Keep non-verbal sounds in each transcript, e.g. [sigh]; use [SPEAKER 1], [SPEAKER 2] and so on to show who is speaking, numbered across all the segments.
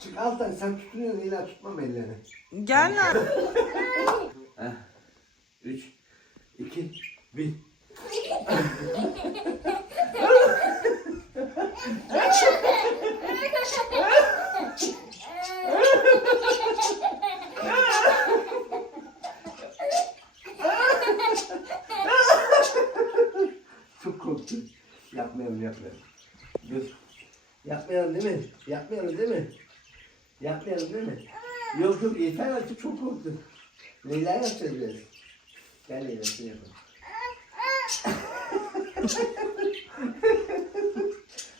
[SPEAKER 1] Çık alttan sen tutunuyorsun Leyla tutmam ellerini.
[SPEAKER 2] Gel lan. [laughs]
[SPEAKER 1] Heh. Üç, iki, bir. Çok korktum. Yapmayalım yapmayalım. Dur. Yapmayalım değil mi? Yapmayalım değil mi? Yapmayalım değil mi? Yok yok yeter artık çok korktum. Leyla yapacağız biraz. Gel Leyla şunu yapalım.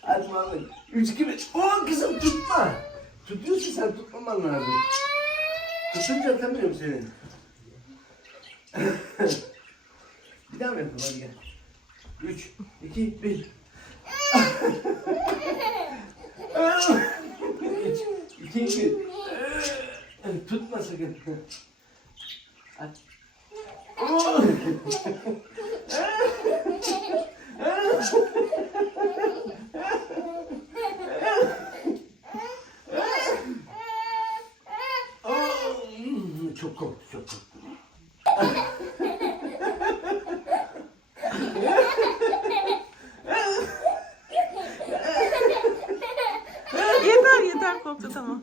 [SPEAKER 1] Hadi Muhammed. Üç gibi. O kızım tutma. Tutuyorsun sen tutmaman lazım. Tutunca atamıyorum seni. Bir daha mı yapalım hadi gel. Üç, iki, bir. Bir. Tutma sakın. Hadi. Çok korktu, çok korktu. korktu tamam.